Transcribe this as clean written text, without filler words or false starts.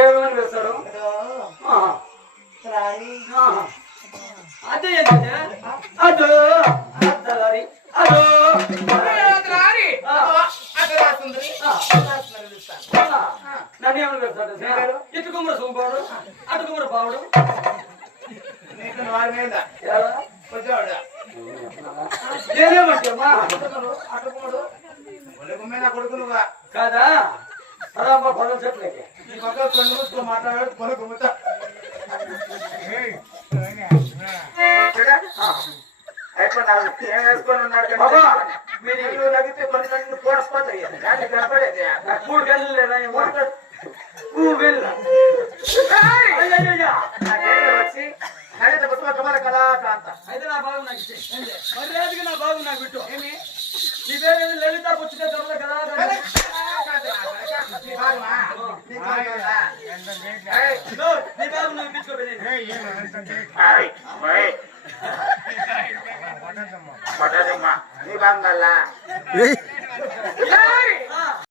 ఏమని వేస్తాడు అదే అదో అద్దలారి అదో నన్ను ఏమని వేస్తాడు ఇటు కుమ్మర సోంపాడు అటు కుమ్మర బావుడు నేనేమంటమ్మా కొడుకులుగా కాదా అలా పొలం చెట్లకి మాట్లాడాడు పొల గుమ్ముతా మీరు నగితే కొన్ని నన్ను పోడపోతాయి కనపడేది 3 గంటలు లేదా 3 గంటలు వచ్చి నడితే పుట్టుక కళాకాంత అయితే నా బాబు నాకు ఇచ్చే మర్యాదగా నా బాబు నాకు పెట్టు ఏమి నీ పేరు లలిత పుచ్చుక దొరల కదా నీ బాబు నువ్వు ఇప్పించుకోబెట్టి నీ బాగుందల్లా